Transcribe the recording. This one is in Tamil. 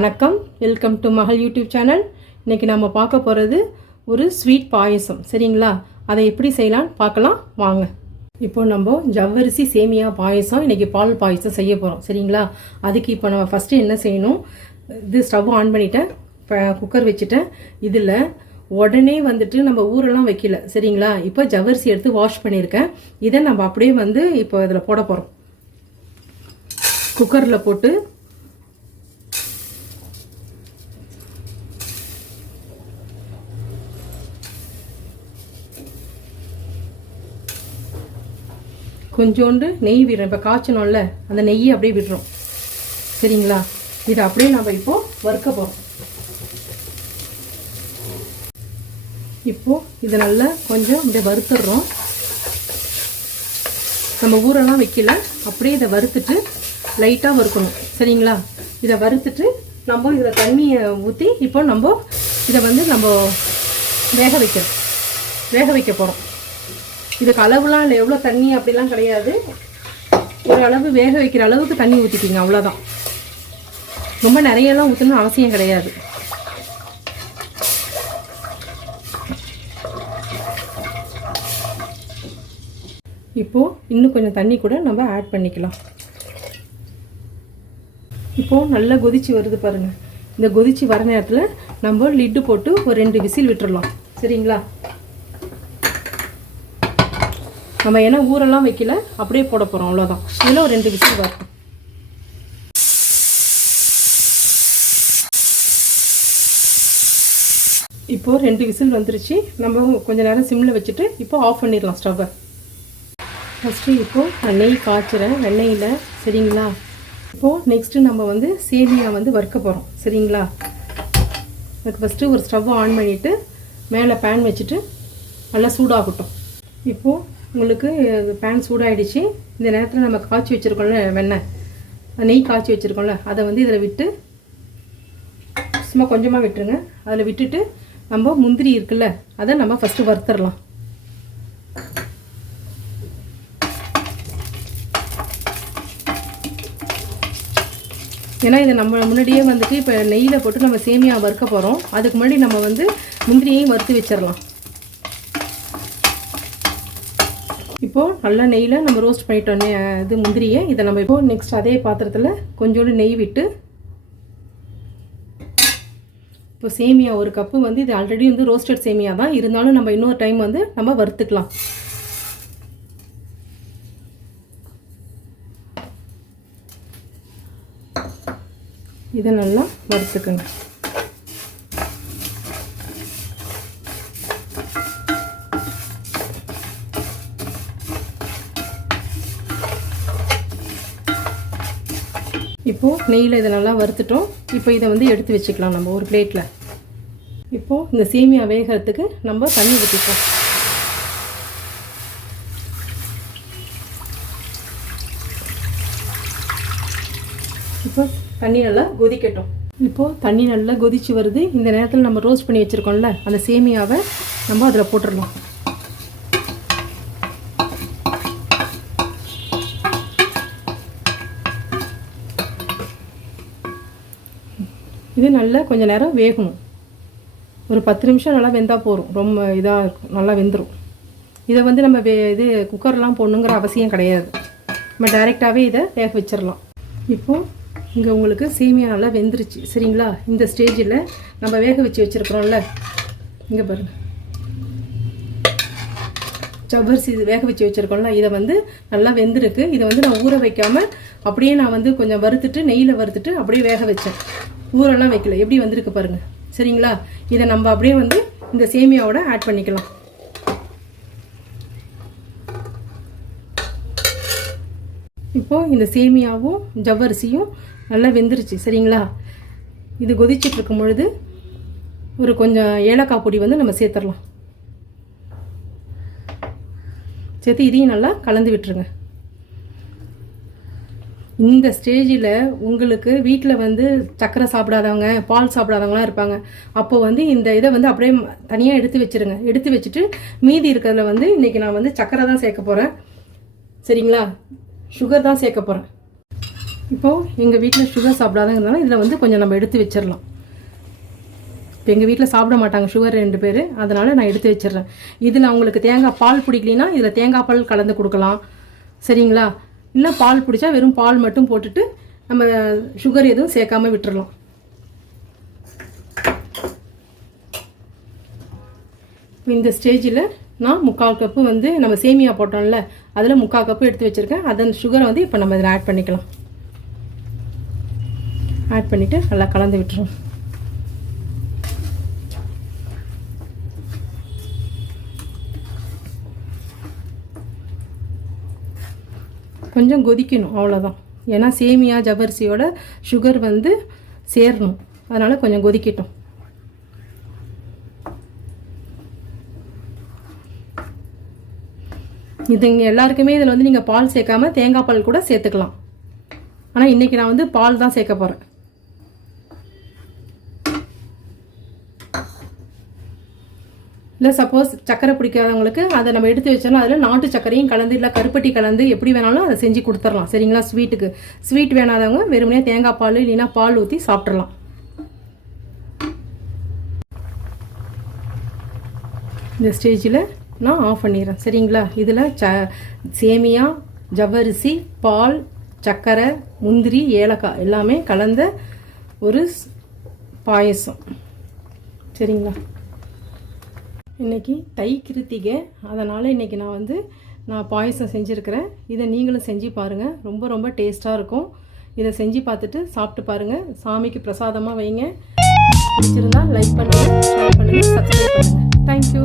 வணக்கம், வெல்கம் டு மகள் யூடியூப் சேனல். இன்றைக்கி நம்ம பார்க்க போகிறது ஒரு ஸ்வீட் பாயசம். சரிங்களா? அதை எப்படி செய்யலான்னு பார்க்கலாம் வாங்க. இப்போ நம்ம ஜவ்வரிசி சேமியா பாயசம், இன்றைக்கி பால் பாயசம் செய்ய போகிறோம். சரிங்களா? அதுக்கு இப்போ நம்ம ஃபஸ்ட்டு என்ன செய்யணும், இது ஸ்டவ் ஆன் பண்ணிட்டேன், குக்கர் வச்சுட்டேன். இதில் உடனே வந்துட்டு நம்ம ஊரெல்லாம் வைக்கல. சரிங்களா? இப்போ ஜவ்வரிசி எடுத்து வாஷ் பண்ணியிருக்கேன். இதை நம்ம அப்படியே இப்போ இதில் போட போகிறோம். குக்கரில் போட்டு கொஞ்சோண்டு நெய் விடுறோம். இப்போ காய்ச்சணும்ல, அந்த நெய்யை அப்படியே விடுறோம். சரிங்களா? இதை அப்படியே நம்ம இப்போது வறுக்க போகிறோம். இப்போது இதை நல்லா கொஞ்சம் அப்படியே வறுத்துடுறோம். நம்ம ஊரெல்லாம் வைக்கல, அப்படியே இதை வறுத்துட்டு லைட்டாக வறுக்கணும். சரிங்களா? இதை வறுத்துட்டு நம்ம இதில் தண்ணியை ஊற்றி இப்போ நம்ம இதை நம்ம வேக வைக்க போகிறோம். இதுக்கு அளவுலாம் இல்லை, எவ்வளோ தண்ணி அப்படிலாம் கிடையாது. ஒரு அளவு வேக வைக்கிற அளவுக்கு தண்ணி ஊற்றிக்கிங்க, அவ்வளோதான். ரொம்ப நிறையெல்லாம் ஊற்றணும்னு அவசியம் கிடையாது. இப்போது இன்னும் கொஞ்சம் தண்ணி கூட நம்ம ஆட் பண்ணிக்கலாம். இப்போது நல்லா கொதிச்சு வருது பாருங்கள். இந்த கொதிச்சு வர நேரத்தில் நம்ம லிட்டு போட்டு ஒரு 2 விசில் விட்டுடலாம். சரிங்களா? நம்ம ஏன்னா ஊரெல்லாம் வைக்கல, அப்படியே போட போகிறோம், அவ்வளோதான். இதில் ஒரு 2 விசில் வரட்டும். இப்போது 2 விசில் வந்துருச்சு. நம்ம கொஞ்சம் நேரம் சிம்மில் வச்சுட்டு இப்போ ஆஃப் பண்ணிடலாம் ஸ்டவ்வை. ஃபஸ்ட்டு இப்போது நான் நெய் காய்ச்சிறேன் வெண்ணெயில். சரிங்களா? இப்போது நெக்ஸ்ட்டு நம்ம சேமியா வறுக்க போகிறோம். சரிங்களா? அதுக்கு ஃபஸ்ட்டு ஒரு ஸ்டவ்வை ஆன் பண்ணிவிட்டு மேலே பேன் வச்சுட்டு நல்லா சூடாகட்டும். இப்போது உங்களுக்கு பேன் சூடாகிடுச்சு. இந்த நேரத்தில் நம்ம காய்ச்சி வச்சுருக்கோம்ல வெண்ணெய், நெய் காய்ச்சி வச்சுருக்கோம்ல, அதை இதில் விட்டு சும்மா கொஞ்சமாக விட்டுருங்க. அதில் விட்டுட்டு நம்ம முந்திரி இருக்குல்ல, அதை நம்ம ஃபஸ்ட்டு வறுத்துடலாம். ஏன்னா இதை நம்ம முன்னாடியே இப்போ நெய்யில் போட்டு நம்ம சேமியா வறுக்க போகிறோம். அதுக்கு முன்னாடி நம்ம முந்திரியையும் வறுத்து வச்சிடலாம். இப்போது நல்லா நெய்யில் நம்ம ரோஸ்ட் பண்ணிட்டோன்னே இது முந்திரியை, இதை நம்ம இப்போது நெக்ஸ்ட் அதே பாத்திரத்தில் கொஞ்சோண்டு நெய் விட்டு இப்போ சேமியா ஒரு கப்பு இது ஆல்ரெடி ரோஸ்டட் சேமியா தான், இருந்தாலும் நம்ம இன்னொரு டைம் நம்ம வறுத்துக்கலாம். இதை நல்லா வறுத்துக்கணும். இப்போது நெய்யில் இதை நல்லா வறுத்துட்டோம். இப்போ இதை எடுத்து வச்சுக்கலாம் நம்ம ஒரு பிளேட்டில். இப்போது இந்த சேமியா வேகிறதுக்கு நம்ம தண்ணி ஊற்றிப்போம். இப்போ தண்ணி நல்லா கொதிக்கட்டும். இப்போது தண்ணி நல்லா கொதிச்சு வருது. இந்த நேரத்தில் நம்ம ரோஸ்ட் பண்ணி வச்சுருக்கோம்ல, அந்த சேமியாவை நம்ம அதில் போட்டுடலாம். இது நல்லா கொஞ்சம் நேரம் வேகணும். ஒரு 10 நிமிஷம் நல்லா வெந்தால் போதும். ரொம்ப இதாக இருக்கும், நல்லா வெந்துடும். இதை நம்ம இது குக்கர்லாம் போடணுங்கிற அவசியம் கிடையாது. நம்ம டைரெக்டாகவே இதை வேக வச்சிடலாம். இப்போது இங்கே உங்களுக்கு சேமியா நல்லா வெந்துருச்சு. சரிங்களா? இந்த ஸ்டேஜில் நம்ம வேக வச்சுருக்கிறோம்ல, இங்கே பாருங்கள், ஜவ்வரிசி இது வேக வச்சு வச்சுருக்கோம்ல, இதை நல்லா வெந்திருக்கு. இதை நான் ஊற வைக்காமல் அப்படியே நான் கொஞ்சம் வறுத்துட்டு நெய்யில் வறுத்துட்டு அப்படியே வேக வச்சேன். ஊரெல்லாம் வைக்கல, எப்படி வந்திருக்கு பாருங்கள். சரிங்களா? இதை நம்ம அப்படியே இந்த சேமியாவோட ஆட் பண்ணிக்கலாம். இப்போது இந்த சேமியாவும் ஜவ்வரிசியும் நல்லா வெந்துருச்சு. சரிங்களா? இது கொதிச்சுட்டு இருக்கும் பொழுது ஒரு கொஞ்சம் ஏலக்காய் பொடி நம்ம சேர்த்துடலாம். சேர்த்து இதையும் நல்லா கலந்து விட்டுருங்க. இந்த ஸ்டேஜில் உங்களுக்கு வீட்டில் சர்க்கரை சாப்பிடாதவங்க, பால் சாப்பிடாதவங்களாம் இருப்பாங்க. அப்போது இந்த இதை அப்படியே தனியாக எடுத்து வச்சுருங்க. எடுத்து வச்சுட்டு மீதி இருக்கிறதுல இன்றைக்கி நான் சர்க்கரை தான் சேர்க்க போகிறேன். சரிங்களா? சுகர் தான் சேர்க்க போகிறேன். இப்போது எங்கள் வீட்டில் சுகர் சாப்பிடாதங்கிறதுனால இதில் வந்து கொஞ்சம் நம்ம எடுத்து வச்சிடலாம். இப்போ எங்கள் வீட்டில் சாப்பிட மாட்டாங்க சுகர் 2 பேர், அதனால் நான் எடுத்து வச்சிடுறேன். இதில் அவங்களுக்கு தேங்காய் பால் பிடிக்கலின்னா இதில் தேங்காய் பால் கலந்து கொடுக்கலாம். சரிங்களா? இல்லை பால் பிடிச்சா வெறும் பால் மட்டும் போட்டுட்டு நம்ம சுகர் எதுவும் சேர்க்காமல் விட்டுறலாம். இந்த ஸ்டேஜில் நான் 3/4 கப்பு வந்து நம்ம சேமியா போட்டோம்ல, அதில் 3/4 கப்பு எடுத்து வச்சுருக்கேன். அதன் சுகரை வந்து இப்போ நம்ம இதில் ஆட் பண்ணிக்கலாம். ஆட் பண்ணிவிட்டு நல்லா கலந்து விட்டுருவோம். கொஞ்சம் கொதிக்கணும், அவ்வளோதான். ஏன்னா சேமியா ஜவ்வரிசியோட சுகர் வந்து சேரணும், அதனால் கொஞ்சம் கொதிக்கட்டும். இதுங்க எல்லாருக்குமே இதில் வந்து நீங்கள் பால் சேர்க்காமல் தேங்காய் பால் கூட சேர்த்துக்கலாம். ஆனால் இன்றைக்கி நான் வந்து பால் தான் சேர்க்க போகிறேன். இல்லை சப்போஸ் சக்கரை பிடிக்காதவங்களுக்கு அதை நம்ம எடுத்து வச்சாலும் அதில் நாட்டு சக்கரையும் கலந்து இல்லை கருப்பட்டி கலந்து எப்படி வேணாலும் அதை செஞ்சு கொடுத்துடலாம். சரிங்களா? ஸ்வீட்டுக்கு ஸ்வீட் வேணாதவங்க வெறுமனே தேங்காய் பால் இல்லைன்னா பால் ஊற்றி சாப்பிட்றலாம். இந்த ஸ்டேஜில் நான் ஆஃப் பண்ணிடுறேன். சரிங்களா? இதில் சேமியா ஜவ்வரிசி பால் சக்கரை முந்திரி ஏலக்காய் எல்லாமே கலந்த ஒரு பாயசம். சரிங்களா? இன்றைக்கி தை கிருத்திகை, அதனால் இன்றைக்கி நான் பாயசம் செஞ்சுருக்கிறேன். இதை நீங்களும் செஞ்சு பாருங்கள், ரொம்ப ரொம்ப டேஸ்ட்டாக இருக்கும். இதை செஞ்சு பார்த்துட்டு சாப்பிட்டு பாருங்கள். சாமிக்கு பிரசாதமாக வைங்க. பிடிச்சிருந்தா லைக் பண்ணுங்கள், ஷேர் பண்ணுங்கள், சப்ஸ்கிரைப் பண்ணுங்கள். தேங்க்யூ.